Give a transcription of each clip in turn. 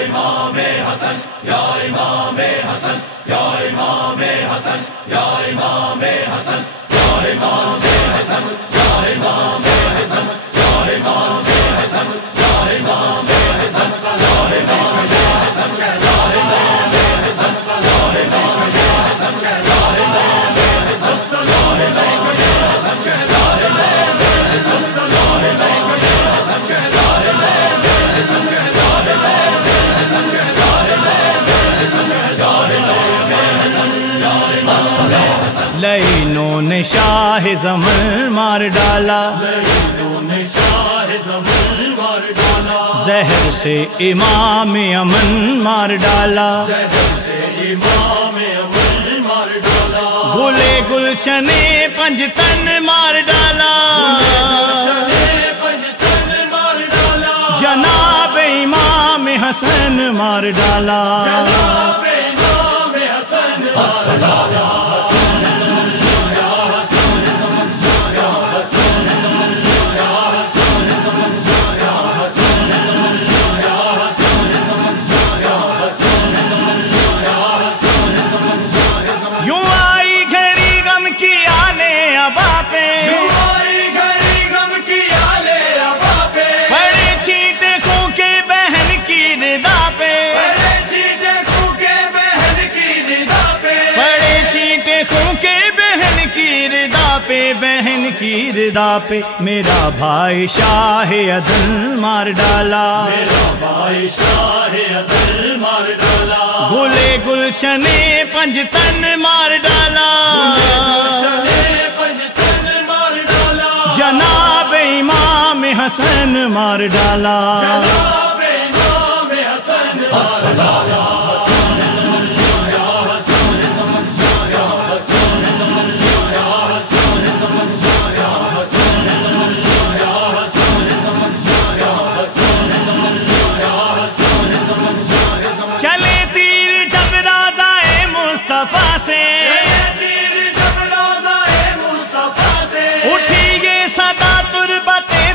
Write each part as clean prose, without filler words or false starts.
امام حسن یا امام حسن یا امام حسن یا امام حسن یا امام حسن یا امام حسن یا امام حسن یا امام حسن یا امام حسن یا امام حسن یا امام حسن یا امام لعینوں نے شاہ زمن مار ڈالا، لعینوں نے شاہ زمن مار ڈالا، زہر سے امام امن مار ڈالا، زہر سے امام امن مار ڈالا، گلے گلشن پنجتن مار ڈالا، پنجتن مار ڈالا، جناب امام حسن مار ڈالا، جناب امام حسن الصلاۃ بہن کی رضا پہ میرا بھائی شاہ عدل مار ڈالا، میرا بھائی شاہ عدل مار ڈالا، گلے گلشن پنجتن مار ڈالا، پنجتن مار ڈالا، جناب امام حسن مار ڈالا، جناب امام حسن الصلاۃ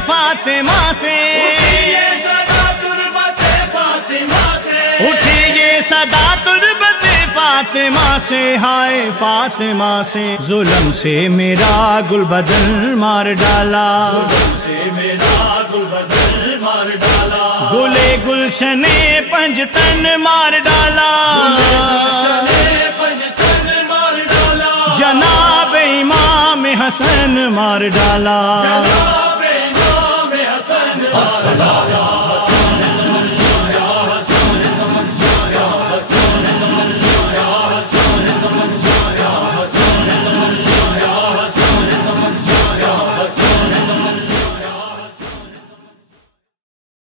فاطمہ سے اٹھی یہ صدا تربت فاطمہ سے، ہائے فاطمہ سے ظلم سے میرا گل بدل مار ڈالا، ظلم سے میرا گل بدل مار ڈالا، گلے گلشن پنجتن مار ڈالا، پنجتن مار ڈالا، جناب امام حسن مار ڈالا، جناب امام حسن الصلاۃ